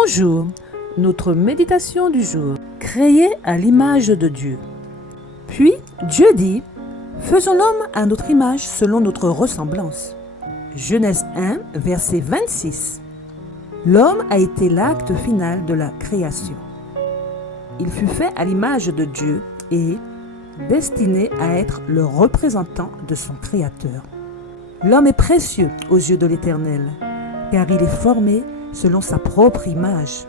Bonjour, notre méditation du jour, créée à l'image de Dieu. Puis Dieu dit, faisons l'homme à notre image selon notre ressemblance. Genèse 1, verset 26. L'homme a été l'acte final de la création. Il fut fait à l'image de Dieu et destiné à être le représentant de son Créateur. L'homme est précieux aux yeux de l'Éternel, car il est formé selon sa propre image.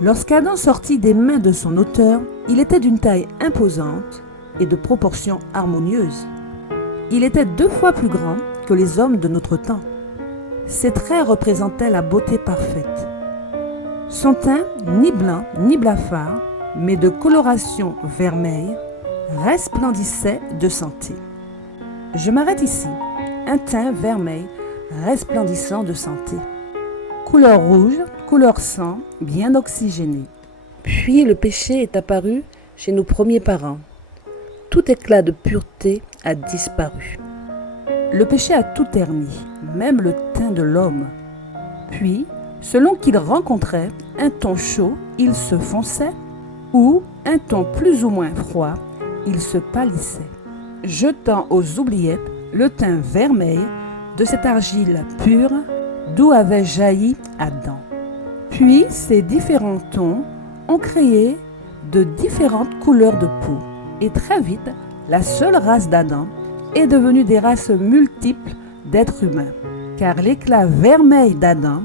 Lorsqu'Adam sortit des mains de son auteur, il était d'une taille imposante et de proportions harmonieuses. Il était 2 fois plus grand que les hommes de notre temps. Ses traits représentaient la beauté parfaite. Son teint, ni blanc ni blafard, mais de coloration vermeille, resplendissait de santé. Je m'arrête ici. Un teint vermeil resplendissant de santé. Couleur rouge, couleur sang, bien oxygénée. Puis le péché est apparu chez nos premiers parents. Tout éclat de pureté a disparu. Le péché a tout terni, même le teint de l'homme. Puis, selon qu'il rencontrait un ton chaud, il se fonçait, ou un ton plus ou moins froid, il se pâlissait, jetant aux oubliettes le teint vermeil de cette argile pure d'où avait jailli Adam. Puis ces différents tons ont créé de différentes couleurs de peau. Et très vite, la seule race d'Adam est devenue des races multiples d'êtres humains. Car l'éclat vermeil d'Adam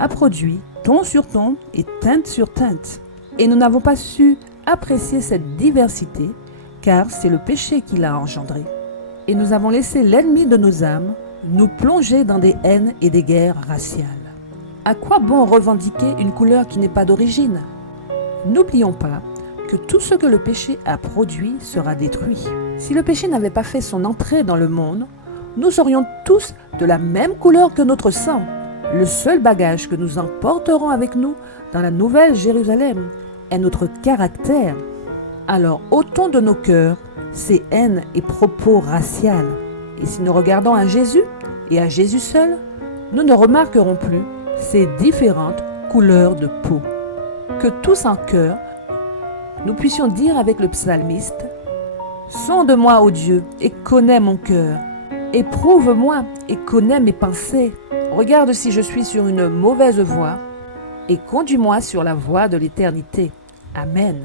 a produit ton sur ton et teinte sur teinte. Et nous n'avons pas su apprécier cette diversité, car c'est le péché qui l'a engendré. Et nous avons laissé l'ennemi de nos âmes nous plonger dans des haines et des guerres raciales. À quoi bon revendiquer une couleur qui n'est pas d'origine? N'oublions pas que tout ce que le péché a produit sera détruit. Si le péché n'avait pas fait son entrée dans le monde, nous serions tous de la même couleur que notre sang. Le seul bagage que nous emporterons avec nous dans la nouvelle Jérusalem est notre caractère. Alors ôtons de nos cœurs ces haines et propos raciales. Et si nous regardons à Jésus et à Jésus seul, nous ne remarquerons plus ces différentes couleurs de peau. Que tous en cœur, nous puissions dire avec le psalmiste, « Sonde-moi, ô Dieu, et connais mon cœur. Éprouve-moi et connais mes pensées. Regarde si je suis sur une mauvaise voie et conduis-moi sur la voie de l'éternité. » Amen.